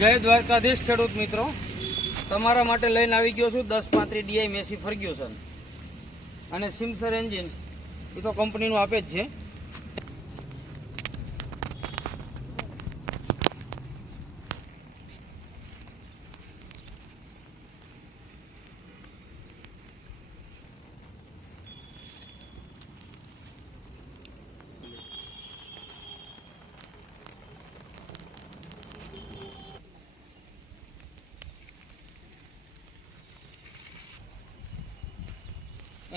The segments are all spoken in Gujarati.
જય દ્વારકાધીશ ખેડૂત મિત્રો, તમારા માટે લઈને આવી ગયો છું 1035 DI મેસી ફર્ગ્યુસન અને સિમસર એન્જિન. એ તો કંપનીનું આપે જ છે.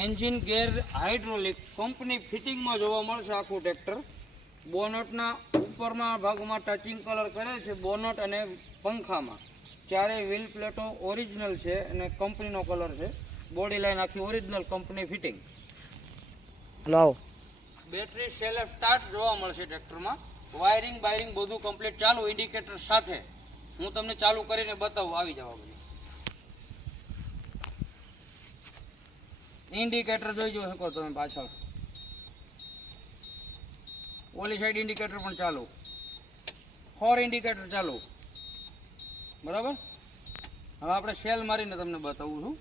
એન્જિન ગેર હાઇડ્રોલિક કંપની ફિટિંગમાં જોવા મળશે. આખું ટ્રેક્ટર બોનટના ઉપરના ભાગમાં ટચિંગ કલર કરેલ છે. બોનટ અને પંખામાં ચારેય વ્હીલ પ્લેટો ઓરિજિનલ છે અને કંપનીનો કલર છે. બોડી લાઈન આખી ઓરિજિનલ કંપની ફિટિંગ. લાવો બેટરી સેલ્ફ સ્ટાર્ટ જોવા મળશે ટ્રેક્ટરમાં. વાયરિંગ બાયરિંગ બધું કમ્પ્લીટ ચાલુ ઇન્ડિકેટર સાથે. હું તમને ચાલુ કરીને બતાવું. આવી જવા બધું ઇન્ડિકેટર જોઈ શકો તમે પાછળ. ઓલી સાઈડ ઇન્ડિકેટર પણ ચાલુ. 4 ઇન્ડિકેટર ચાલુ. બરાબર. હવે આપણે સેલ મારીને તમને બતાવું છું.